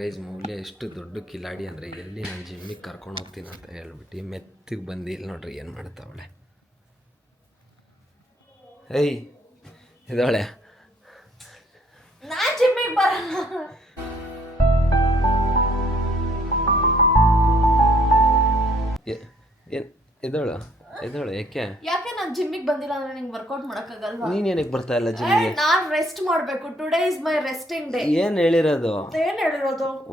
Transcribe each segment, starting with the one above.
Guys ಮೌಲ್ಯ ಎಷ್ಟು ದೊಡ್ಡ ಕಿಲಾಡಿ ಅಂದರೆ ಎಲ್ಲಿ ನಾನು ಜಿಮ್ಮಿಗೆ ಕರ್ಕೊಂಡು ಹೋಗ್ತೀನಿ ಅಂತ ಹೇಳ್ಬಿಟ್ಟು ಮೆತ್ತಿಗೆ ಬಂದು ಇಲ್ಲಿ ನೋಡ್ರಿ ಏನು ಮಾಡ್ತಾವಳೆ. ಏಯ್ ಇದಾಳೆ ಜಿಮ್ಮಿಗೆ ಬರಲ್ಲ. ಎದಳು ಯಾಕೆ ನಾನು ಜಿಮ್ಮಿಗೆ ಬಂದಿಲ್ಲ ಅಂದ್ರೆ ನಿಂಗೆ ವರ್ಕೌಟ್ ಮಾಡಕ್ಕಾಗಲ್ವಾ? ನೀನ್ ಏನಕ್ಕೆ ಬರ್ತಾ ಇಲ್ಲ ಜಿಮ್ಮಿಗೆ? ನಾನು ರೆಸ್ಟ್ ಮಾಡಬೇಕು. Today is my resting day. ಏನ್ ಹೇಳಿರೋದು?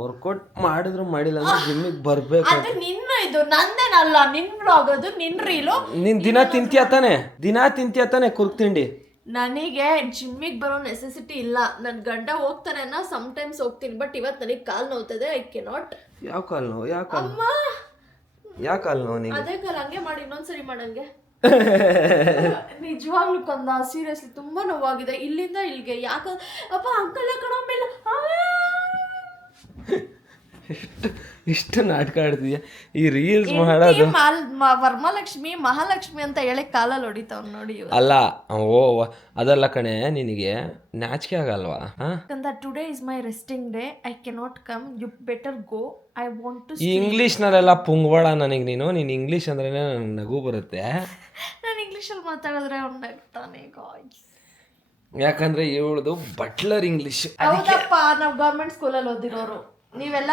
ವರ್ಕೌಟ್ ಮಾಡಿದ್ರು ಮಾಡಿಲ್ಲ ಅಂದ್ರೆ ಜಿಮ್ಮಿಗೆ ಬರ್ಬೇಕು. ಅದು ನಿನ್ನ ಇದು ನಂದೇನಲ್ಲ, ನಿನ್ ಬ್ಲಾಗ್ ಅದು, ನಿನ್ ರೀಲು. ನೀನ್ ದಿನ ತಿಂತೀಯ ತಾನೆ ಕುರ್ಕ್ ತಿಂಡಿ. ನನಗೆ ಜಿಮ್ಮಿಗೆ ಬರೋ ನೆಸೆಸಿಟಿ ಇಲ್ಲ. ನನ್ನ ಗಂಡ ಹೋಗ್ತಾನೆ, ಸಮ್ ಟೈಮ್ಸ್ ಹೋಗ್ತೀನಿ. ಬಟ್ ಇವತ್ತು ನನಗೆ ಕಾಲ್ ನೋವ್ತದೆ. I cannot. ಯಾವ ಕಾಲ್ ನೋವು? ಯಾವ ಕಾಲ್ ನೋವು? ಅದೇ ಕಾಲ್ ಹಂಗೆ ಮಾಡಿ ಇನ್ನೊಂದ್ಸರಿ ಮಾಡಂಗೆ. ನಿಜವಾಗ್ಲೂ ಕಂದ, ಸೀರಿಯಸ್ಲಿ ತುಂಬಾ ನೋವಾಗಿದೆ ಇಲ್ಲಿಂದ ಇಲ್ಲಿಗೆ. ಯಾಕ ಅಪ್ಪ ಅಂಕಲ್ ಕಣೋ ಮೇಲೆ ಇಷ್ಟು ನಾಟಕ ಆಡ್ತಿದ್ಯಾ? ಈ ರೀಲ್ಸ್ ಮಾಡೋದು ವರ್ಮಲಕ್ಷ್ಮಿ ಮಹಾಲಕ್ಷ್ಮಿ ಅಂತ ಹೇಳಿ ಕಾಲಲ್ಲಿ ಹೊಡಿತಾವ್ ನೋಡಿ. ಅಲ್ಲ ಅದಲ್ಲ ಕಣೆ, ನಿನಗೆ ನಾಚಿಕೆ ಆಗಲ್ವಾ? ಕಂದ, today is my resting day. I cannot come. You better go. I want to. ಈ ಇಂಗ್ಲೀಷ್ನಲ್ಲೆಲ್ಲ ಪುಂಗ್ಬೇಡ ನನಗೆ. ನೀನು ಇಂಗ್ಲೀಷ್ ಅಂದ್ರೆ ನನಗೆ ನಗು ಬರುತ್ತೆ. ನಾನು ಇಂಗ್ಲೀಷಲ್ಲಿ ಮಾತಾಡಿದ್ರೆ ಅವ್ನು ನಗ್ತಾನೆ ಗಾಯ್ಸ್. ಯಾಕಂದ್ರೆ ಇವಳದು ಬಟ್ಲರ್ ಇಂಗ್ಲೀಷ್. ಹೌದಪ್ಪ, ನಾವು ಗೌರ್ಮೆಂಟ್ ಸ್ಕೂಲಲ್ಲಿ ಓದಿರೋರು. ನೀವೆಲ್ಲ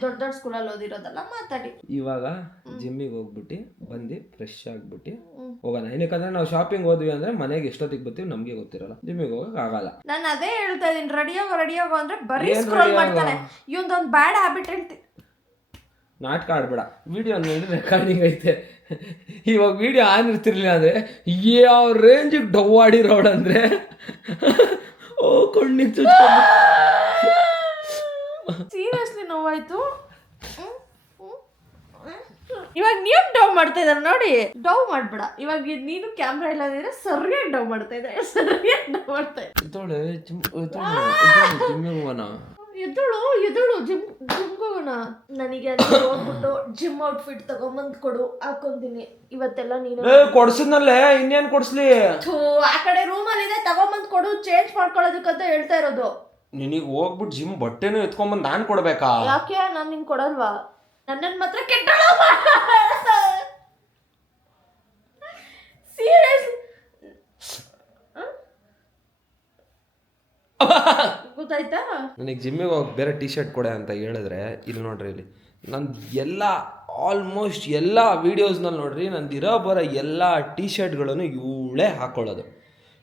ದೊಡ್ಡ ದೊಡ್ಡ ಸ್ಕೂಲಲ್ಲಿ ಓದಿರೋದಲ್ಲ. ಮಾತಾಡಿ. ಇವಾಗ ಜಿಮ್ಮಿಗೆ ಹೋಗ್ಬಿಟ್ಟು ಬಂದು ಫ್ರೆಶ್ ಆಗ್ಬಿಟ್ಟು ಹೋಗೋಣ. ಏನಕ್ಕಂದ್ರೆ ನಾವು ಶಾಪಿಂಗ್ ಹೋದ್ವಿ ಅಂದ್ರೆ ಮನೆಗೆ ಎಷ್ಟೊತ್ತಿಗೆ ಬರ್ತೀವಿ ನಮ್ಗೆ ಗೊತ್ತಿರಲ್ಲ. ಜಿಮ್ಮಿಗೆ ಹೋಗಕ್ ಆಗಲ್ಲ. ನಾನು ಅದೇ ಹೇಳ್ತಾ ಇದೀನಿ, ರೆಡಿಯಾಗೋ ಅಂದ್ರೆ ಬರೀ ಸ್ಕ್ರೋಲ್ ಮಾಡ್ತಾನೆ. ಇವೊಂದೊಂದು ಬ್ಯಾಡ್ ಹ್ಯಾಬಿಟ್ ಹೇಳ್ತಿ. ನಾಟಕ ಆಡ್ಬೇಡ. ವಿಡಿಯೋ ನೋಡಿ ರೆಕಾರ್ಡಿಂಗ್ ಐತೆ. ಇವಾಗ ವಿಡಿಯೋ ಆನ್ ಇರ್ತಿರ್ಲಿಲ್ಲ ಅಂದ್ರೆ ಯಾವ ರೇಂಜಿಗೆ ಡವ್ ಆಡಿರೋಳಂದ್ರೆ ಕೊಂಡಿತ್ತು. ಸೀರಿಯಸ್ಲಿ ನೋವಾಯ್ತು. ಇವಾಗ ನೀವು ಡವ್ ಮಾಡ್ತಾ ಇದ್ದಾರೆ ನೋಡಿ. ಡವ್ ಮಾಡ್ಬೇಡ. ಇವಾಗ ನೀನು ಕ್ಯಾಮ್ರಾ ಇಲ್ಲದಿದ್ರೆ ಸರಿಯಾಗಿ ಡವ್ ಮಾಡ್ತಾ ಇದ್ದಾರೆ. ಎದುಳು ಜಿಮ್ ಹೋಗೋಣ. ನನಗೆ ಹೋಗ್ಬಿಟ್ಟು ಜಿಮ್ ಔಟ್ಫಿಟ್ ತಗೊಂಬಂದ್ ಕೊಡು, ಹಾಕೊಂತೀನಿ. ಇವತ್ತೆಲ್ಲ ನೀನು ಕೊಡ್ಸಿದ್ನಲ್ಲೇ, ಇನ್ನೇನ್ ಕೊಡ್ಸ್ಲಿ? ಆ ಕಡೆ ರೂಮಲ್ಲಿ ಇದೆ, ತಗೊಂಬಂದ್ ಕೊಡು. ಚೇಂಜ್ ಮಾಡ್ಕೊಳ್ಳೋದಕ್ಕಂತ ಹೇಳ್ತಾ ಇರೋದು. ನಿನಗೆ ಹೋಗ್ಬಿಟ್ಟು ಜಿಮ್ ಬಟ್ಟೆನೂ ಎತ್ಕೊಂಬಂದು ನಾನು ಕೊಡ್ಬೇಕಾ? ಯಾಕೆ ನಾನು ನಿಂಗೆ ಕೊಡಲ್ವಾ? ನನ್ನನ್ನು ಮಾತ್ರ ಕೆಟ್ಟ ಸೀರಿಯಸ್ ಗೊತ್ತಾಯ್ತಾ? ನನಗೆ ಜಿಮ್ಮಿಗೆ ಹೋಗಿ ಬೇರೆ ಟಿ ಶರ್ಟ್ ಕೊಡೆ ಅಂತ ಹೇಳಿದ್ರೆ ಇಲ್ಲಿ ನೋಡ್ರಿ, ಇಲ್ಲಿ ನಂದು ಎಲ್ಲ ಆಲ್ಮೋಸ್ಟ್ ಎಲ್ಲ ವೀಡಿಯೋಸ್ನಲ್ಲಿ ನೋಡ್ರಿ, ನಂದು ಇರೋ ಬರೋ ಎಲ್ಲ ಟಿ ಶರ್ಟ್ಗಳನ್ನು ಇವಳೇ ಹಾಕೊಳ್ಳೋದು.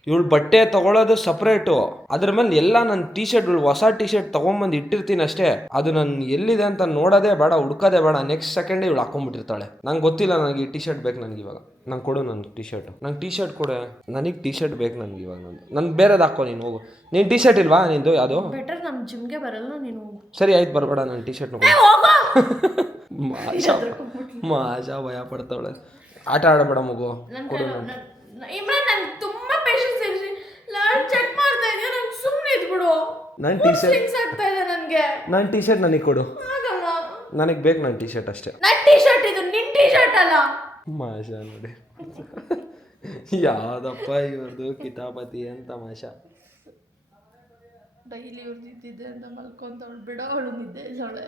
ಇವಳು ಬಟ್ಟೆ ತೊಗೊಳೋದು ಸಪ್ರೇಟು. ಅದ್ರ ಮೇಲೆ ಎಲ್ಲ ನನ್ನ ಟಿ ಶರ್ಟ್ಗಳು, ಹೊಸ ಟಿ ಶರ್ಟ್ ತೊಗೊಂಬಂದು ಇಟ್ಟಿರ್ತೀನಿ ಅಷ್ಟೇ. ಅದು ನಾನು ಎಲ್ಲಿದೆ ಅಂತ ನೋಡೋದೇ ಬೇಡ, ಹುಡ್ಕೋದೇ ಬೇಡ. ನೆಕ್ಸ್ಟ್ ಸೆಕೆಂಡೇ ಇವಳು ಹಾಕೊಂಡ್ಬಿಟ್ಟಿರ್ತಾಳೆ. ನಂಗೆ ಗೊತ್ತಿಲ್ಲ ನನಗೆ ಈ ಟಿ ಶರ್ಟ್ ಬೇಕು ನನಗೆ ಇವಾಗ. ನಂಗೆ ಕೊಡು ನನ್ನ ಟಿ ಶರ್ಟು. ನಂಗೆ ಟಿ ಶರ್ಟ್ ಕೊಡೆ. ನನಗೆ ಟಿ ಶರ್ಟ್ ಬೇಕು ನನಗೆ ಇವಾಗ. ನನ್ಗೆ ಬೇರೆದು ಹಾಕೋ ನೀನು. ಹೋಗು. ನೀನು ಟಿ ಶರ್ಟ್ ಇಲ್ವಾ ನಿಂದು? ಯಾವುದು? ಬೆಟರ್ ನಮ್ಮ ಜಿಮ್ಗೆ ಬರಲ್ಲ ನೀನು. ಸರಿ ಆಯ್ತು, ಬರಬೇಡ. ನನ್ನ ಟಿ ಶರ್ಟ್ ಮಾಷಾ ಭಯ ಪಡ್ತಾವಳೆ. ಆಟ ಆಡಬೇಡ ಮಗು. ಕೊಡು. ಚೆಕ್ ಮಾಡ್ತಾ ಇದೀಯ, ನಂಗೆ ಸುಮ್ಮನೆ ಇದ್ಬಿಡು. ನನ್ನ ಟಿ ಶರ್ಟ್ ನನಗೆ ಕೊಡು. ನನಗೆ ಬೇಕು ನನ್ನ ಟಿ ಶರ್ಟ್ ಅಷ್ಟೇ. ನನ್ನ ಟಿ ಶರ್ಟ್ ಇದು, ನಿನ್ನ ಟಿ ಶರ್ಟ್ ಅಲ್ಲ. ಮಾಷಾ ನೋಡಿ ಯಾವ್ದಪ್ಪ ಇವ್ರದ್ದು ಕಿತಾಪತಿ ಅಂತ. ಮಾಷಾ ಡೈಲಿ ಇವ್ರದ್ದಿದ್ದೆ ಅಂತ ಮಲ್ಕೊಂತವಳು. ಬಿಡೋ ಅವಳು ನಿದ್ದೆ ಇದ್ದಾಳೆ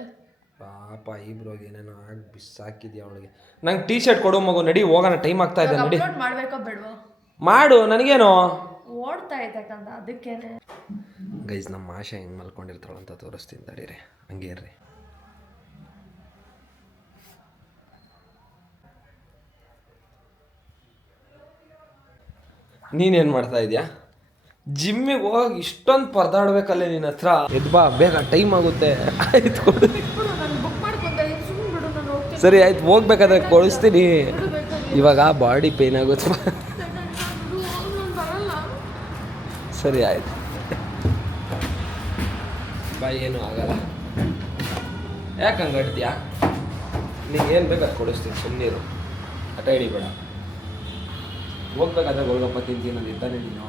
ಪಾಪ. ಇಬ್ರೋಗಿ ಏನೇನೋ ಆಗಿ ಬಿಸಾಕಿದ್ಯಾ ಅವಳಿಗೆ. ನಂಗೆ ಟಿ ಶರ್ಟ್ ಕೊಡು ಮಗು. ನಡಿ ಹೋಗೋಣ, ಟೈಮ್ ಆಗ್ತಾ ಇದೆ. ನಡಿ. ಮಾಡ್ಬೇಕೋ ಬೇಡವೋ? ಮಾಡು. ನನಗೇನು ಓಡ್ತಾ ಇದ್ದಕ್ಕಂತ ಅದಕ್ಕೇನೆ. ಗೈಸ್, ನಮ್ಮ ಆಶಾ ಹೆಂಗೆ ಮಲ್ಕೊಂಡಿರ್ತಾಳೆ ಅಂತ ತೋರಿಸ್ತೀನಿ ತಡೀರಿ. ಹಂಗೆ ಇರ್ರಿ. ನೀನೇನು ಮಾಡ್ತಾ ಇದೀಯಾ? ಜಿಮ್ಮಿಗೆ ಹೋಗಿ ಇಷ್ಟೊಂದು ಪರದಾಡ್ಬೇಕಲ್ಲೇ ನಿನ್ನ ಹತ್ರ. ಎದ್ಬಾ ಬೇಗ, ಟೈಮ್ ಆಗುತ್ತೆ. ಆಯ್ತು ಕೊಡು. ಸರಿ ಆಯ್ತು, ಹೋಗ್ಬೇಕಾದ್ರೆ ಕೊಡಿಸ್ತೀನಿ. ಇವಾಗ ಬಾಡಿ ಪೇನ್ ಆಗುತ್ತೆ. ಸರಿ ಆಯ್ತು ಬಾಯ್. ಏನೂ ಆಗಲ್ಲ. ಯಾಕೆ ಹಂಗೆ ಆಡ್ತೀಯಾ? ನಿಂಗೆ ಏನು ಬೇಕು ಅದು ಕೊಡಿಸ್ತೀನಿ, ಸುಮ್ಮನಿರು. ಹಠ ಹಿಡಿಬೇಡ. ಹೋಗ್ಬೇಕಾದ್ರೆ ಗೋಲ್ಗಪ್ಪ ತಿಂತೀನಿ ಅದು ಇದ್ದಾನೆ ನೀನು.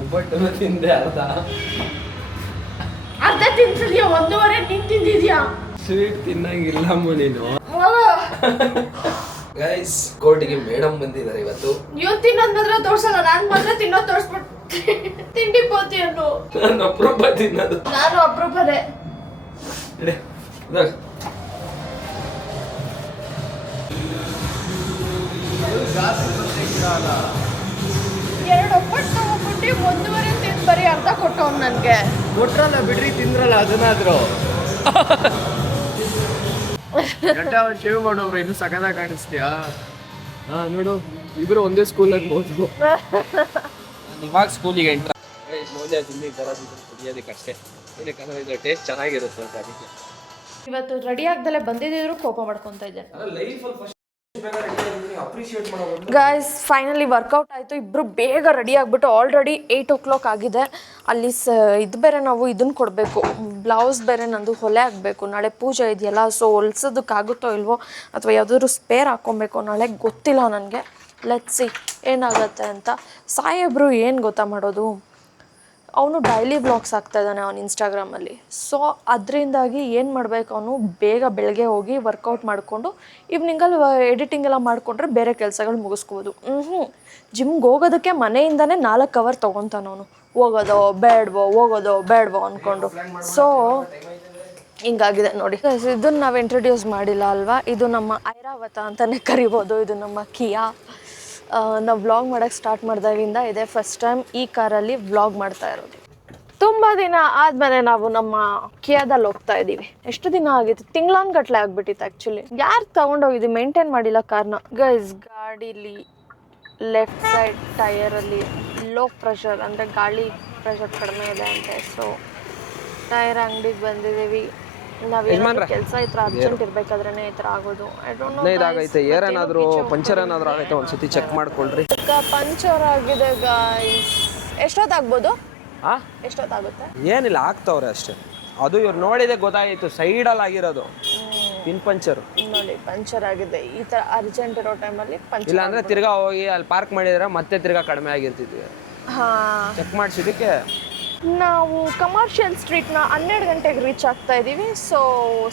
ಒಬ್ಬಟ್ಟು ತಿಂದೆ ಅರ್ಧ ತಿನ್ಸಿದ್ಯಾ? 1.5 ನೀನು ತಿಂದಿದ್ಯಾ? ಸ್ವೀಟ್ ತಿನ್ನಂಗಿಲ್ಲಮ್ಮ ನೀನು. ಗೈಸ್ ಕೋರ್ಟಿಗೆ ಮೇಡಮ್ ಬಂದಿದ್ದಾರೆ ಇವತ್ತು. ನೀವು ತಿನ್ನೋದ್ ಮಾತ್ರ ತೋರ್ಸಲ್ಲ, ನಾನ್ ಮಾತ್ರ ತಿನ್ನೋದ್ ತೋರ್ಸ್ಬಿಟ್ಟು ತಿಂಡಿ ಪೋತಿ ಅನ್ನು ನಾನು ಅಪರೂಪ ತಿನ್ನೋದು. ನಾನು ಅಪರೂಪನೇ. ಎರಡು ಒಪ್ಪಟ್ಟು ತಗೊಂಡ್ಬಿಟ್ಟು 1.5 ತಿಂದು ಬರೀ ಅರ್ಧ ಕೊಟ್ಟವ್ನು ನನಗೆ. ಕೊಟ್ರಲ್ಲ ಬಿಡ್ರಿ, ತಿಂದ್ರಲ್ಲ ಅದನ್ನಾದ್ರು. ಶೇವ್ ಮಾಡೋರು ಇನ್ನು ಸಕದಾಗ ಕಾಣಿಸ್ತೀಯಾ? ಹಾ ನೋಡು, ಇಬ್ರು ಒಂದೇ ಸ್ಕೂಲ್ ಅನ್ಬೋದು. ಇವಾಗ ಸ್ಕೂಲಿಗೆ ಎಂಟ್ರ ಮೌಲ್ಯ ತಿಂಡಿ ಕುಡಿಯೋದಕ್ಕಷ್ಟೇ, ಯಾಕಂದ್ರೆ ಇದು ಟೇಸ್ಟ್ ಚೆನ್ನಾಗಿರುತ್ತೆ ಅಂತ ಅದಕ್ಕೆ. ಇವತ್ತು ರೆಡಿ ಆಗ್ದಲೆ ಬಂದಿದ್ರು ಕೋಪ ಮಾಡ್ಕೊತಾ ಇದ್ದೆ. ಗಾಯ್ಸ್ ಫೈನಲಿ ವರ್ಕೌಟ್ ಆಯಿತು. ಇಬ್ಬರು ಬೇಗ ರೆಡಿ ಆಗಿಬಿಟ್ಟು ಆಲ್ರೆಡಿ 8 o'clock ಆಗಿದೆ. ಅಲ್ಲಿ ಇದು ಬೇರೆ ನಾವು ಇದನ್ನು ಕೊಡಬೇಕು, ಬ್ಲೌಸ್ ಬೇರೆ ನಂದು ಹೊಲೆ ಆಗಬೇಕು. ನಾಳೆ ಪೂಜೆ ಇದೆಯಲ್ಲ, ಸೊ ಹೊಲ್ಸೋದಕ್ಕಾಗುತ್ತೋ ಇಲ್ವೋ ಅಥವಾ ಯಾವುದಾದ್ರು ಸ್ಪೇರ್ ಹಾಕ್ಕೊಬೇಕು ನಾಳೆ, ಗೊತ್ತಿಲ್ಲ ನನಗೆ. ಲೆಟ್ಸ್ ಸಿ ಏನಾಗುತ್ತೆ ಅಂತ. ಸಾಹೇಬ್ರು ಏನು ಗೊತ್ತಾ ಮಾಡೋದು, ಅವನು ಡೈಲಿ ವ್ಲಾಗ್ಸ್ ಹಾಕ್ತಾಯಿದ್ದಾನೆ ಅವನು ಇನ್ಸ್ಟಾಗ್ರಾಮಲ್ಲಿ. ಸೊ ಅದರಿಂದಾಗಿ ಏನು ಮಾಡಬೇಕು, ಅವನು ಬೇಗ ಬೆಳಗ್ಗೆ ಹೋಗಿ ವರ್ಕೌಟ್ ಮಾಡಿಕೊಂಡು ಈವ್ನಿಂಗಲ್ಲಿ ಎಡಿಟಿಂಗ್ ಎಲ್ಲ ಮಾಡಿಕೊಂಡ್ರೆ ಬೇರೆ ಕೆಲಸಗಳು ಮುಗಿಸ್ಕೋಬೋದು. ಜಿಮ್ಗೆ ಹೋಗೋದಕ್ಕೆ ಮನೆಯಿಂದನೇ 4 hour ತೊಗೊತಾನ ಅವನು, ಹೋಗೋದೋ ಬೇಡವೋ ಅಂದ್ಕೊಂಡು. ಸೊ ಹಿಂಗಾಗಿದೆ ನೋಡಿ. ಇದನ್ನು ನಾವು ಇಂಟ್ರೊಡ್ಯೂಸ್ ಮಾಡಿಲ್ಲ ಅಲ್ವಾ, ಇದು ನಮ್ಮ ಐರಾವತ ಅಂತಲೇ ಕರಿಬೋದು. ಇದು ನಮ್ಮ ಕಿಯಾ. ನಾವು ವ್ಲಾಗ್ ಮಾಡೋಕ್ಕೆ ಸ್ಟಾರ್ಟ್ ಮಾಡಿದಾಗಿಂದ ಇದೇ ಫಸ್ಟ್ ಟೈಮ್ ಈ ಕಾರಲ್ಲಿ ವ್ಲಾಗ್ ಮಾಡ್ತಾ ಇರೋದು. ತುಂಬ ದಿನ ಆದಮೇಲೆ ನಾವು ನಮ್ಮ ಕಿಯಾದಲ್ಲಿ ಹೋಗ್ತಾ ಇದ್ದೀವಿ. ಎಷ್ಟು ದಿನ ಆಗಿತ್ತು, ತಿಂಗಳಾನ್ಗಟ್ಲೆ ಆಗಿಬಿಟ್ಟಿತ್ತು ಆ್ಯಕ್ಚುಲಿ. ಯಾರು ತೊಗೊಂಡೋಗಿದ್ವಿ, ಮೇಂಟೈನ್ ಮಾಡಿಲ್ಲ ಕಾರ್ನ. ಗೈಸ್ ಗಾಡೀಲಿ ಲೆಫ್ಟ್ ಸೈಡ್ ಟಯರಲ್ಲಿ ಲೋ ಪ್ರೆಷರ್, ಅಂದರೆ ಗಾಳಿ ಪ್ರೆಷರ್ ಕಡಿಮೆ ಇದೆ ಅಂತೆ. ಸೊ ಟೈರ್ ಅಂಗಡಿಗೆ ಬಂದಿದ್ದೀವಿ. ನಾವೇನಾದ್ರೂ ಕೆಲಸ ಈ ಥರ ಅರ್ಜೆಂಟ್ ಇರಬೇಕಾದ್ರೆ ಈ ಥರ ಆಗೋದು. ಐ ಡೋಂಟ್ ನೋ ಇದಾಗೈತೆ, ಏನಾದರೂ ಪಂಚರ್ ಏನಾದರೂ ಆಗೈತೆ ಒಂದ್ಸತಿ ಚೆಕ್ ಮಾಡ್ಕೊಳ್ರಿ. ಪಂಚರ್ ಆಗಿದೆ ಗಾಯ್ಸ್. ಎಷ್ಟೊತ್ತಾಗ್ಬೋದು? ಎಷ್ಟೊತ್ತಾಗುತ್ತೆ? ಏನಿಲ್ಲ, ಆಗ್ತಾವ್ರೆ ಅಷ್ಟೇ. ಅದು ಇವ್ರು ನೋಡಿದೆ ಗೊತ್ತಾಯಿತು, ಸೈಡಲ್ಲಿ ಆಗಿರೋದು ಪಿನ್ ಪಂಚರು. ನೋಡಿ ಪಂಚರ್ ಆಗಿದೆ. ಈ ಥರ ಅರ್ಜೆಂಟ್ ಇರೋ ಟೈಮಲ್ಲಿ ಪಂಚರ್. ಇಲ್ಲ ಅಂದರೆ ತಿರ್ಗಾ ಹೋಗಿ ಅಲ್ಲಿ ಪಾರ್ಕ್ ಮಾಡಿದ್ರೆ ಮತ್ತೆ ತಿರ್ಗಾ ಕಡಿಮೆ ಆಗಿರ್ತಿದ್ವಿ. ಹಾಂ, ಚೆಕ್ ಮಾಡಿಸಿದ್ದಕ್ಕೆ ನಾವು ಕಮರ್ಷಿಯಲ್ ಸ್ಟ್ರೀಟ್ನ 12 ಗಂಟೆಗೆ ರೀಚ್ ಆಗ್ತಾ ಇದ್ದೀವಿ. So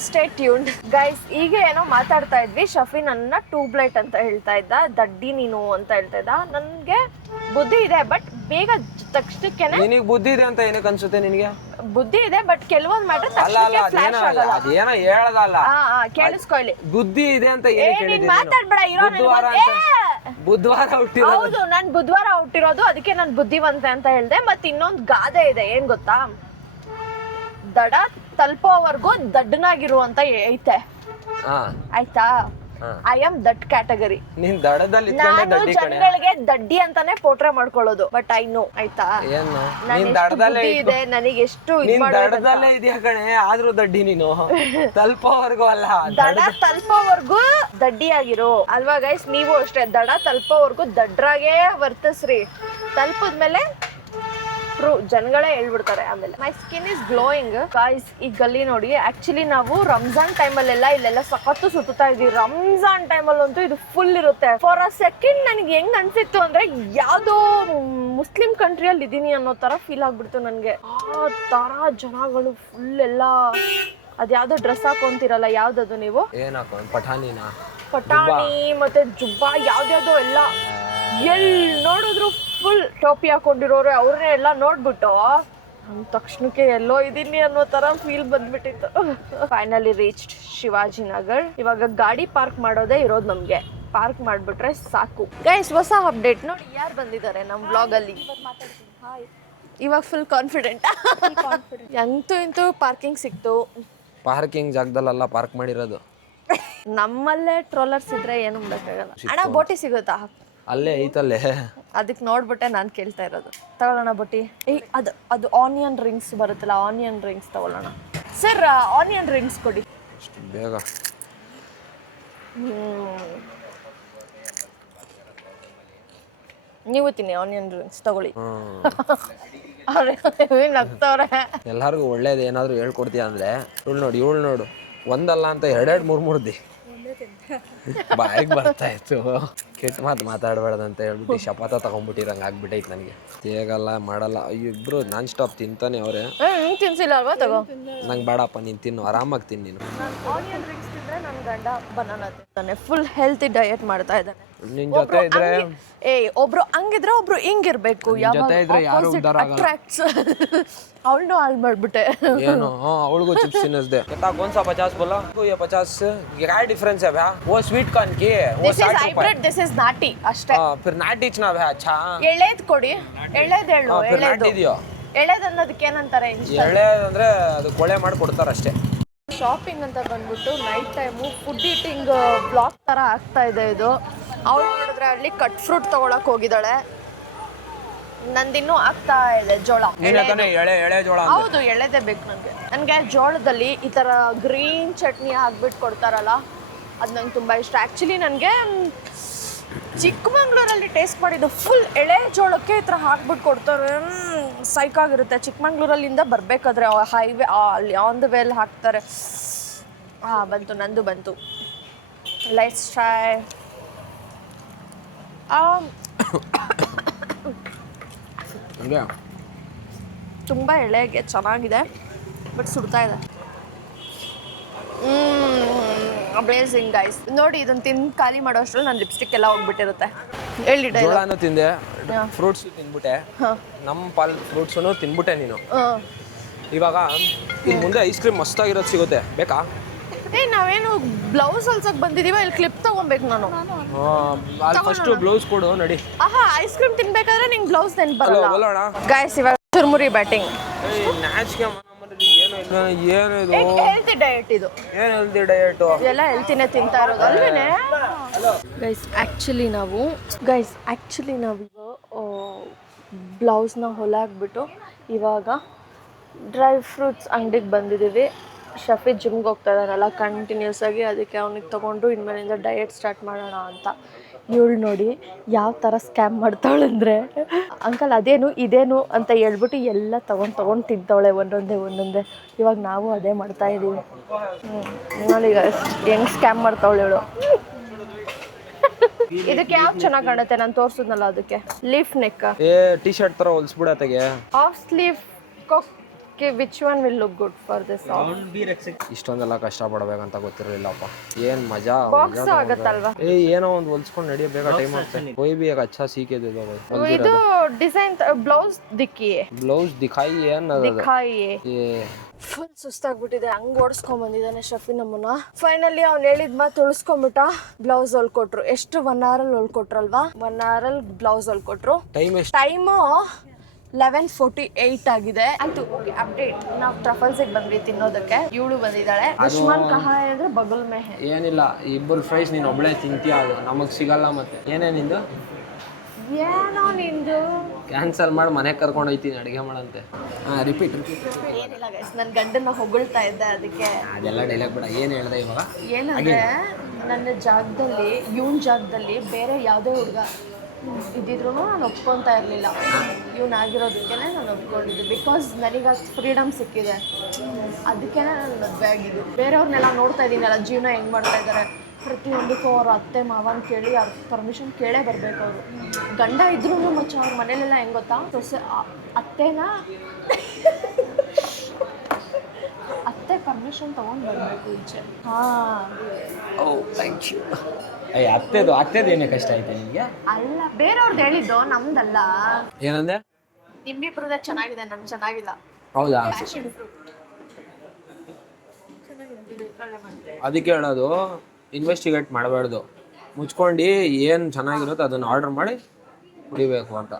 stay tuned guys. ಈಗ ಏನೋ ಮಾತಾಡ್ತಾ ಇದ್ವಿ, ಶಫಿ ನನ್ನ ಟ್ಯೂಬ್ಲೈಟ್ ಅಂತ ಹೇಳ್ತಾ ಇದ್ದ, ದಡ್ಡಿ ನೀನು ಅಂತ ಹೇಳ್ತಾ ಇದ್ದ. ನನಗೆ ಬುದ್ಧಿ ಇದೆ, ಬಟ್ ಬೇಗ ತಕ್ಷಣಕ್ಕೆ. ನಿನಗೆ ಬುದ್ಧಿ ಇದೆ ಅಂತ ಏನಕ್ಕೆ ಅನ್ಸುತ್ತೆ ನಿನಗೆ? ಬುದ್ಧಿ ಇದೆ, ಬಟ್ ಕೆಲವೊಂದು ಮ್ಯಾಟರ್ ಅದೇನೋ ಹೇಳದಲ್ಲ, ಕೇಳಿಸ್ಕೊಳ್ಳಿ. ಬುದ್ಧಿ ಇದೆ ಅಂತ ಏನಕ್ಕೆ ಹೇಳಿದ್ದೀನಿ? ಮಾತಾಡ್ಬೇಡ, ಬುಧವಾರ ಹುಟ್ಟಿರೋದು. ಹೌದು, ನಾನು ಬುಧವಾರ ಹುಟ್ಟಿರೋದು, ಅದಕ್ಕೆ ನಾನು ಬುದ್ಧಿವಂತೆ ಅಂತ ಹೇಳ್ದೆ. ಮತ್ತೆ ಇನ್ನೊಂದು ಗಾದೆ ಇದೆ, ಏನ್ ಗೊತ್ತಾ, ದಡ ತಲುಪೋವರೆಗೂ ದಡ್ಡನಾಗಿರುವಂತ ಐತೆ. ಆಯ್ತಾ? I am that category. ನೀನ್ ದಡದಲ್ಲಿ ನಾನು ಜನಗಳಿಗೆ ದಡ್ಡಿ ಅಂತಾನೆ ಪೋಟ್ರೆ ಮಾಡ್ಕೊಳ್ಳೋದು, ಬಟ್ ಐ ನೋ. ಆಯ್ತಾ? ಇದೆ ನನಗೆ ಎಷ್ಟು ದಡದಲ್ಲೇ ಇದೆಯಾ ಕಣೆ, ಆದ್ರೂ ದಡ್ಡಿ ನೀನು. ತಲುಪೋವರೆಗೂ ಅಲ್ಲ, ದಡ ತಲುಪೋವರೆಗೂ ದಡ್ಡಿ ಆಗಿರೋ ಅಲ್ವಾ ಗೈಸ್? ನೀವು ಅಷ್ಟೇ, ದಡ ತಲುಪೋವರೆಗೂ ದಡ್ರಾಗೇ ವರ್ತಿಸ್ರಿ. ತಲುಪದ್ಮೇಲೆ ಜನಗಳೇ ಹೇಳ್ಬಿಡ್ತಾರೆ. ಆಮೇಲೆ ಮೈ ಸ್ಕಿನ್ ಇಸ್ ಗ್ಲೋಯಿಂಗ್ ಗಾಯ್ಸ್. ಈ ಗಲ್ಲಿ ನೋಡಿ, ಆಕ್ಚುಲಿ ನಾವು ರಂಜಾನ್ ಟೈಮಲ್ಲೆಲ್ಲ ಇಲ್ಲೆಲ್ಲ ಸಖತ್ತು ಸುತ್ತಾ ಇದ್ವಿ. ರಂಜಾನ್ ಟೈಮಲ್ಲಂತೂ ಇದು ಫುಲ್ ಇರುತ್ತೆ. ಫಾರ್ ಅ ಸೆಕೆಂಡ್ ನನಗೆ ಹೆಂಗ್ ಅನ್ಸಿತ್ತು ಅಂದ್ರೆ ಯಾವ್ದೋ ಮುಸ್ಲಿಂ ಕಂಟ್ರಿಯಲ್ಲಿ ಇದೀನಿ ಅನ್ನೋ ತರ ಫೀಲ್ ಆಗ್ಬಿಡ್ತು ನನಗೆ. ಆ ತರ ಜನಗಳು ಫುಲ್ ಎಲ್ಲ ಅದ್ಯಾವ್ದೋ ಡ್ರೆಸ್ ಹಾಕೊಂತಿರಲ್ಲ, ಯಾವ್ದದು ನೀವು? ಪಠಾಣಿ ಮತ್ತೆ ಜುಬ್ಬಾ ಯಾವ್ದ್ಯಾವ್ದೋ ಎಲ್ಲ, ಎಲ್ಲಿ ನೋಡಿದ್ರು ಫುಲ್ ಟೋಪಿ ಹಾಕೊಂಡಿರೋರು ಅವ್ರನ್ನೇ ಎಲ್ಲ ನೋಡ್ಬಿಟ್ಟು ನಮ್ಮ ತಕ್ಷಣಕ್ಕೆ ಎಲ್ಲೋ ಇದೀನಿ ಅನ್ನೋ ತರ ಫೀಲ್ ಬಂದ್ಬಿಟ್ಟಿತ್ತು. Finally reached Shivajinagar. ಇವಾಗ ಗಾಡಿ ಪಾರ್ಕ್ ಮಾಡೋದೇ ಇರೋದು ನಮ್ಗೆ. ಪಾರ್ಕ್ ಮಾಡ್ಬಿಟ್ರೆ ಸಾಕು. ಗೈಸ್ ಹೊಸ ಅಪ್ಡೇಟ್ ನೋಡಿ, ಯಾರು ಬಂದಿದ್ದಾರೆ ನಮ್ಮ ಬ್ಲಾಗ್ ಅಲ್ಲಿ. ಇವಾಗ ಫುಲ್ ಕಾನ್ಫಿಡೆಂಟ್. ಎಂತೂ ಇಂತೂ ಪಾರ್ಕಿಂಗ್ ಸಿಕ್ತು. ಪಾರ್ಕಿಂಗ್ ಜಾಗದಲ್ಲ ಪಾರ್ಕ್ ಮಾಡಿರೋದು. ನಮ್ಮಲ್ಲೇ ಟ್ರೋಲರ್ಸ್ ಇದ್ರೆ ಏನು ಮಾಡಕ್ಕಾಗಲ್ಲ. ಅಣ್ಣ ಬೋಟಿ ಸಿಗುತ್ತಾ? ಅಲ್ಲೇ ಐತಲ್ಲೇ, ಅದಕ್ಕೆ ನೋಡ್ಬಿಟ್ಟೆ ನಾನು ಕೇಳ್ತಾ ಇರೋದು. ತಗೊಳ್ಳೋಣ ಬೋಟಿ? ಅದು ಆನಿಯನ್ ರಿಂಗ್ಸ್ ಬರುತ್ತಲ್ಲ, ಆನಿಯನ್ ರಿಂಗ್ಸ್ ತಗೊಳ್ಳೋಣ. ಸರ್ ಆನಿಯನ್ ರಿಂಗ್ಸ್ ಕೊಡಿ ಬೇಗ. ನೀವು ತಿನ್ನಿ ಆನಿಯನ್ ರಿಂಗ್ಸ್ ತಗೊಳ್ಳಿ. ನಗ್ತವ್ರೆ. ಎಲ್ಲರಿಗೂ ಒಳ್ಳೇದು ಏನಾದರೂ ಹೇಳ್ಕೊಡ್ತೀಯ ಅಂದರೆ ಇವಳು ನೋಡು ಒಂದಲ್ಲ ಅಂತ 2-3 ದಿ ಬಾಯಿಗೆ ಬರ್ತಾ ಇತ್ತು. ಕೆಟ್ಟ ಮಾತು ಮಾತಾಡಬೇಡ್ದು ಅಂತ ಹೇಳ್ಬಿಟ್ಟು ಶಪಥ ತಗೊಂಡ್ಬಿಟ್ಟಿರಂಗೆ ಆಗ್ಬಿಟ್ಟೈತೆ ನನಗೆ. ಹೇಗಲ್ಲ ಮಾಡಲ್ಲ, ಇಬ್ಬರು ನಾನ್ ಸ್ಟಾಪ್ ತಿಂತಾನೆ ಅವರೇ. ತಿನ್ಸಿಲ್ಲ ಅಲ್ವಾ? ತಗೋ. ನಂಗೆ ಬೇಡಪ್ಪ, ನೀನು ತಿನ್ನು, ಆರಾಮಾಗಿ ತಿನ್ನು ನೀನು. ಆನಿಯನ್ ರಿಂಗ್ಸ್ ತಿಂದರೆ ತಿಂತಾನೆ, ನನ್ನ ಗಂಡ ಬನಾನಾ ತಿಂತಾನೆ. ಫುಲ್ ಹೆಲ್ತಿ ಡಯಟ್ ಮಾಡ್ತಾ ಇದ್ದಾನೆ. ನಿನ್ ಜೊತೆ ಇದ್ರೆ ಒಬ್ರು ಹಂಗಿದ್ರೆ ಒಬ್ರು ಹಿಂಗಿರ್ಬೇಕು. ಜೊತೆ ಇದ್ರೆ ಯಾರು ಉದ್ಧಾರ ಆಗಲ್ಲ. ಅಟ್ರಾಕ್ಟ್ಸ್ ಅವಳನ್ನೂ ಹಾಳು ಮಾಡ್ಬಿಟ್ಟೆ. ಏನು ಅವಳಿಗೂ ಚಿಪ್ಸ್ ತಿನ್ನಿಸ್ದೆ. कौन सा 50 बोला को ये 50 से क्या डिफरेंस है भैया? वो स्वीट कॉर्न की वो this is hybrid, this is ನಾಟಿ ಅಷ್ಟೇ. फिर नाटी इतना भैया अच्छा ಎಳೆದ್ ಕೊಡಿ, ಎಳೆದ್ ಹೇಳು. फिर नाटी दियो. ಎಳೆದ್ ಅನ್ನೋದಕ್ಕೆ ಏನಂತಾರೆ? ಎಳೆ ಅಂದ್ರೆ ಅದು ಕೊಳೆ ಮಾಡಿ ಕೊಡ್ತಾರೆ ಅಷ್ಟೇ. ಶಾಪಿಂಗ್ ಅಂತ ಬಂದ್ಬಿಟ್ಟು night time food eating blog ಥರ ಆಗ್ತಾ ಇದೆ ಇದು. ಅವಳು ನೋಡಿದ್ರೆ ಅಲ್ಲಿ ಕಟ್ ಫ್ರೂಟ್ ತಗೊಳಕ್ ಹೋಗಿದ್ದಾಳೆ. ನಂದಿನ್ನೂ ಆಗ್ತಾ ಇದೆ ಜೋಳ. ಎಳೆ ಜೋಳ. ಹೌದು, ಎಳೆದೇ ಬೇಕು ನನಗೆ ಜೋಳದಲ್ಲಿ ಈ ಥರ ಗ್ರೀನ್ ಚಟ್ನಿ ಹಾಕ್ಬಿಟ್ಟು ಕೊಡ್ತಾರಲ್ಲ, ಅದು ನಂಗೆ ತುಂಬ ಇಷ್ಟ. ಆ್ಯಕ್ಚುಲಿ ನನಗೆ ಚಿಕ್ಕಮಂಗ್ಳೂರಲ್ಲಿ ಟೇಸ್ಟ್ ಮಾಡಿದ್ದು ಫುಲ್ ಎಳೆ ಜೋಳಕ್ಕೆ ಈ ಥರ ಹಾಕ್ಬಿಟ್ಟು ಕೊಡ್ತಾರೆ. ಸೈಕಾಗಿರುತ್ತೆ. ಚಿಕ್ಕಮಂಗ್ಳೂರಲ್ಲಿಂದ ಬರಬೇಕಾದ್ರೆ ಹೈವೇ ಅಲ್ಲಿ ಆನ್ ದ ವೇಲ್ ಹಾಕ್ತಾರೆ. ಬಂತು, ನಂದು ಬಂತು. Let's try. ತುಂಬ ಎಳೆಗೆ ಚೆನ್ನಾಗಿದೆ, ಬಟ್ ಸುಡ್ತಾ ಇದೆ. Amazing guys. ನೋಡಿ, ಇದನ್ನ ತಿಂದು ಖಾಲಿ ಮಾಡೋ ಅಷ್ಟರಲ್ಲಿ ನನ್ನ ಲಿಪ್ಸ್ಟಿಕ್ ಎಲ್ಲ ಹೋಗ್ಬಿಟ್ಟಿರುತ್ತೆ. ಹೇಳಿ ಜೋಳನೂ ತಿಂದೆ, ಫ್ರೂಟ್ಸ್ ತಿನ್ಬಿಟ್ಟೆ, ನಮ್ಮ ಪಾಲ್ ಫ್ರೂಟ್ಸನ್ನು ತಿನ್ಬಿಟ್ಟೆ ನೀನು. ಇವಾಗ ಇನ್ನು ಮುಂದೆ ಐಸ್ ಕ್ರೀಮ್ ಮಸ್ತಾಗಿರೋದು ಸಿಗುತ್ತೆ, ಬೇಕಾ? ನಾವೇನು ಬ್ಲೌಸ್ ಹೊಲ್ಸಕ್ ಬಂದಿದೀವ, ಇಲ್ಲಿ ಕ್ಲಿಪ್ ತಗೊಬೇಕು ನಾನು. ಫಸ್ಟ್ ಬ್ಲೌಸ್ ಕೊಡು ನಡಿ. ಐಸ್ ಕ್ರೀಮ್ ತಿನ್ಬೇಕಾದ್ರೆ ನಿಂಗೆ ಬ್ಲೌಸ್ ನೆನ್ಪು ಬರಲ್ಲ. ಗೈಸ್, ಇವಾಗ ಚುರ್ಮುರಿ ಬ್ಯಾಟಿಂಗ್. ಏನು ಇದು? ಹೆಲ್ತಿ ಡಯಟ್ ಇದು. ಏನು ಹೆಲ್ತಿ ಡಯಟ್? ಎಲ್ಲ ಹೆಲ್ತಿನೇ ತಿಂತಾ ಇರೋದು ಅಲ್ವೇನೆ? ಗೈಸ್ ಆ್ಯಕ್ಚುಲಿ ನಾವು ಬ್ಲೌಸ್ನ ಹೊಲಾಕ್ಬಿಟ್ಟು ಇವಾಗ ಡ್ರೈ ಫ್ರೂಟ್ಸ್ ಅಂಗಡಿಗೆ ಬಂದಿದ್ದೀವಿ. ಶಫಿ ಜಿಮ್ಗೆ ಹೋಗ್ತಾ ಇದ್ದಾನಲ್ಲ ಕಂಟಿನ್ಯೂಸ್ ಆಗಿ, ಅದಕ್ಕೆ ಅವನಿಗೆ ತೊಗೊಂಡು ಇನ್ಮೇಲಿಂದ ಡಯಟ್ ಸ್ಟಾರ್ಟ್ ಮಾಡೋಣ ಅಂತ. ಇವಳು ನೋಡಿ ಯಾವ ಥರ ಸ್ಕ್ಯಾಮ್ ಮಾಡ್ತಾವಳಂದರೆ, ಅಂಕಲ್ ಅದೇನು ಇದೇನು ಅಂತ ಹೇಳ್ಬಿಟ್ಟು ಎಲ್ಲ ತೊಗೊಂಡು ತಿಂತಾವಳೆ ಒಂದೊಂದೇ. ಇವಾಗ ನಾವು ಅದೇ ಮಾಡ್ತಾಯಿದ್ದೀವಿ. ನೋಡಿ ಹೆಂಗೆ ಸ್ಕ್ಯಾಮ್ ಮಾಡ್ತಾವಳೆ ಇವಳು. ಇದಕ್ಕೆ ಯಾವ್ದು ಚೆನ್ನಾಗಿ ಕಾಣುತ್ತೆ? ನಾನು ತೋರಿಸಿದ್ನಲ್ಲ ಅದಕ್ಕೆ. ಲೀಫ್ ನೆಕ್ ಟಿ ಶರ್ಟ್ ಥರ ಹೊಲ್ಸ್ಬಿಡತ್ತೆಗೆ. Half sleeve which one will look good for this? ಇಷ್ಟೊಂದೆಲ್ಲ ಕಷ್ಟ ಪಡ್ಬೇಕಂತ ಗೊತ್ತಿರಲಿಲ್ಲಪ್ಪ. ಏನ್ ಮಜಾ ಆಗುತ್ತಲ್ವಾ? ಏನೋ ಒಂದು ಹೊಲ್ಸ್ಕೊಂಡು ನಡಿಯ, ಬೇಗ ಟೈಮ್ ಆಗ್ತದೆ. कोई भी एक अच्छा सी के दे दो भाई. ಇದು ಡಿಸೈನ್ ಬ್ಲೌಸ್ ಬ್ಲೌಸ್ ದಿಖಾಯಿಯೇ ಫುಲ್ ಸುಸ್ತಾಗ್ಬಿಟ್ಟಿದೆ. ಹಂಗ್ ಓಡಿಸ್ಕೊಂಡ್ ಬಂದಿದ್ದಾನೆ ಶಫಿ ನಮ್ಮನ್ನ. ಫೈನಲಿ ಅವ್ನು ಹೇಳಿದ್ ಮಾತು ಉಳಿಸ್ಕೊಂಡ್ಬಿಟ್ಟ. ಬ್ಲೌಸ್ ಹೊಲ್ಕೊಟ್ರು. ಎಷ್ಟು 1 hour ಅಲ್ಲಿ ಹೊಲ್ಕೊಟ್ರಲ್ವಾ? 1 hour ಅಲ್ಲಿ ಬ್ಲೌಸ್ ಹೊಲ್ಕೊಟ್ರು. ಟೈಮು 11:48 ಆಗಿದೆ. ಆಯ್ತು, ಅಪ್ಡೇಟ್. ನಾವು ಟ್ರಫಲ್ಸಿಗೆ ಬಂದ್ವಿ ತಿನ್ನೋದಕ್ಕೆ. ಇವಳು ಬಂದಿದ್ದಾಳೆ. ದುಶ್ಮನ್ ಕಹಾ ಅಂದ್ರೆ ಬಗಲ್ ಮೇ ಹೈ. ಏನಿಲ್ಲ, ಇಬ್ಬರು ಫ್ರೈಸ್ ನೀನು ಒಬ್ಳೆ ತಿಂತೀಯ, ಅದು ನಮಗ್ ಸಿಗಲ್ಲ. ಮತ್ತೆ ಏನೇನಿಂದು ಏನೋ ನಿಂದು ಕ್ಯಾನ್ಸಲ್ ಮಾಡಿ ಮನೆಗೆ ಕರ್ಕೊಂಡು ಹೋಗ್ತೀನಿ ಅಡುಗೆ ಮಾಡಂತೆ. ರಿಪೀಟ್. ಏನಿಲ್ಲ ಗೈಸ್, ನನ್ನ ಗಂಡನ ಹೊಗಳ್ತಾ ಇದ್ದೆ, ಅದಕ್ಕೆ ಅದೆಲ್ಲ ಡೈಲಾಗ್ ಬೇಡ. ಏನು ಹೇಳ್ದೆ ಇವಾಗ? ಏನಂದ್ರೆ, ನನ್ನ ಜಾಗದಲ್ಲಿ ಇವನ್ ಜಾಗದಲ್ಲಿ ಬೇರೆ ಯಾವುದೇ ಹುಡುಗ ಇದ್ದಿದ್ರು ನಾನು ಒಪ್ಕೊತಾ ಇರಲಿಲ್ಲ. ಇವನಾಗಿರೋದಕ್ಕೆ ನಾನು ಒಪ್ಕೊಂಡಿದ್ದು. ಬಿಕಾಸ್ ನನಗೆ ಫ್ರೀಡಮ್ ಸಿಕ್ಕಿದೆ, ಅದಕ್ಕೆ ನಾನು ಮದುವೆ ಆಗಿದ್ದು. ಬೇರೆಯವ್ರನ್ನೆಲ್ಲ ನೋಡ್ತಾ ಇದ್ದೀನಲ್ಲ, ಜೀವನ ಹೆಂಗೆ ಮಾಡ್ತಾ ಇದ್ದಾರೆ. ಪ್ರತಿಯೊಂದಕ್ಕೂ ಅವ್ರ ಅತ್ತೆ ಮಾವನ ಕೇಳಿ ಅವ್ರ ಪರ್ಮಿಷನ್ ಕೇಳೇ ಬರಬೇಕು. ಅವರು ಗಂಡ ಇದ್ರೂ ಮಚ್ಚ ಅವ್ರ ಮನೇಲೆಲ್ಲ ಹೆಂಗೆ ಗೊತ್ತಾ, ಅತ್ತೆ ಪರ್ಮಿಷನ್ ತೊಗೊಂಡು ಬರಬೇಕು ಈಚೆ. Thank you. ಅತ್ತೆದು ಏನೇ ಕಷ್ಟ ಆಯ್ತು ನಿಮಗೆ? ಅಲ್ಲ, ಬೇರೆಯವ್ರದ್ದು ಹೇಳಿದ್ದು, ನಮ್ದಲ್ಲ. ಏನಂದೆ? ನಿಮ್ಮಿಬ್ರದೇ ಚೆನ್ನಾಗಿದೆ, ನಮ್ಗೆ ಚೆನ್ನಾಗಿಲ್ಲ. ಹೌದಾ? ಅದಕ್ಕೆ ಹೇಳೋದು, ಇನ್ವೆಸ್ಟಿಗೇಟ್ ಮಾಡಬಾರ್ದು. ಮುಚ್ಕೊಂಡು ಏನು ಚೆನ್ನಾಗಿರುತ್ತೆ ಅದನ್ನು ಆರ್ಡರ್ ಮಾಡಿ ಕುಡಿಬೇಕು ಅಂತ.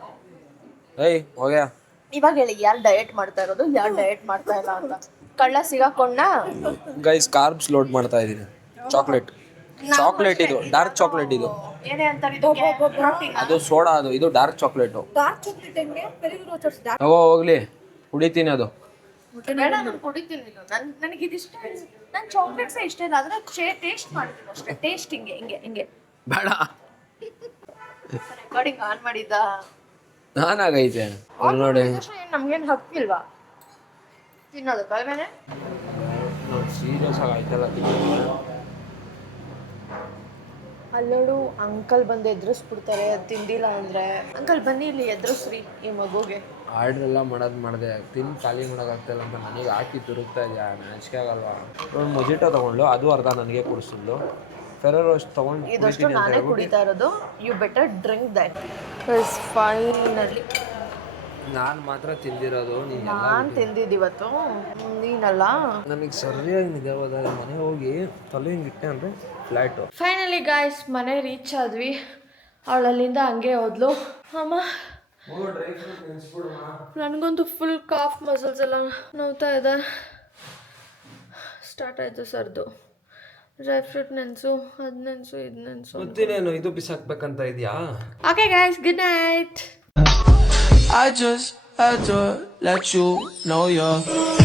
ಹೋಗ್ಯಾ? ಇವಾಗ ಹೇಳಿ, ಯಾರು ಡಯಟ್ ಮಾಡ್ತಾ ಇರೋದು, ಯಾರು ಡಯಟ್ ಮಾಡ್ತಾ ಇಲ್ಲ ಅಂತ. ಕಳ್ಳ ಸಿಗಾಕೊಂಡ ಗೈಸ್, ಕಾರ್ಬ್ಸ್ ಲೋಡ್ ಮಾಡ್ತಾ ಇದ್ದೀನಿ. ಚಾಕ್ಲೇಟ್ ಇದು ಡಾರ್ಕ್ ಚಾಕ್ಲೇಟ್. ಇದು ಅದು ಸೋಡಾ, ಇದು ಡಾರ್ಕ್ ಚಾಕ್ಲೇಟು. ಹೋಗ್ಲಿ, ಕುಡಿತೀನಿ ಅದು. ನನಗಿದಿಷ್ಟ, ನನ್ನ ಚಾಕ್ಲೇಟ್ಸೇ ಇಷ್ಟ ಇಲ್ಲ. ಅದನ್ನ ಟೇಸ್ಟ್ ಮಾಡ್ತೀನಿ ಅಷ್ಟೇ. ಟೇಸ್ಟ್ ಹಿಂಗೆ ಬೇಡ. ರೆಕಾರ್ಡಿಂಗ್ ಆನ್ ಮಾಡಿದ್ದ ನಾನಾಗೈತೆ ನೋಡಿ. ನಮ್ಗೇನು ಹಕ್ಕಿಲ್ವಾ ತಿನ್ನೋದಕ್ಕಲ್ವೇನೆ? ಸೀರಿಯಸ್ ಆಗಿ ಆಯ್ತಲ್ಲ. ಅಲ್ಲೋಡು ಅಂಕಲ್ ಬಂದು ಎದುರಿಸ್ಬಿಡ್ತಾರೆ ತಿಂದಿಲ್ಲ ಅಂದರೆ ಅಂಕಲ್ ಬನ್ನಿ ಇಲ್ಲಿ ಎದುರಿಸ್ರಿ ಈ ಮಗುಗೆ. ಆರ್ಡ್ರೆಲ್ಲ ಮಾಡಿದೆ ತಿಂದು ಖಾಲಿ ಮಾಡೋಕ್ಕಾಗ್ತಾಯಿಲ್ಲ ಅಂತ ನನಗೆ ಹಾಕಿ ತುರುಕ್ತಾ ಇದೆಯಾ ನಾಚಿಕೆ ಆಗಲ್ವಾ. ಒಂದು ಮೊಜಿಟೋ ತೊಗೊಂಡು ಅದು ಅರ್ಧ ನನಗೆ ಕುಡಿಸಿದ್ಲು. ಫೆರರೋ ಅಷ್ಟು ತೊಗೊಂಡು ಇದಷ್ಟು ನಾನೇ ಕುಡಿತಾ ಇರೋದು. You better drink that. Finally ನಾನು ಮಾತ್ರ ತಿಂದಿರೋದು. ನಾನು ತಿಂದಿದ್ದು ಇವತ್ತು, ನೀನಲ್ಲ. ನನಗೆ ಸರಿಯಾಗಿ ನಿದ್ದೆ ಹೋದಾಗ ಮನೆಗೆ ಹೋಗಿ ತಲೆ ಹಿಂಗೆ ಇಟ್ಟೆ ಅಂದರೆ ಫ್ಲ್ಯಾಟು. ಫೈನಲಿ ಗಾಯ್ಸ್ ಮನೆ ರೀಚ್ ಆದ್ವಿ. ಅವಳಲ್ಲಿಂದ ಹಂಗೆ ಹೋದ್ಲು. ಅಮ್ಮ ನನಗಂತೂ ಫುಲ್ ಕಾಫ್ ಮಸಲ್ಸ್ ಎಲ್ಲ ನೋವ್ತಾ ಇದೆ. ಸ್ಟಾರ್ಟ್ ಆಯಿತು ಸರ್ದು. ಡ್ರೈ ಫ್ರೂಟ್ ನೆನೆಸು, ಅದು ನೆನೆಸು, ಇದು ನೆನೆಸು. ಮತ್ತೇನೇನು ಇದು ಬಿಸಾಕ್ಬೇಕಂತ ಇದೆಯಾ? Okay guys, good night. I just had to let you know you're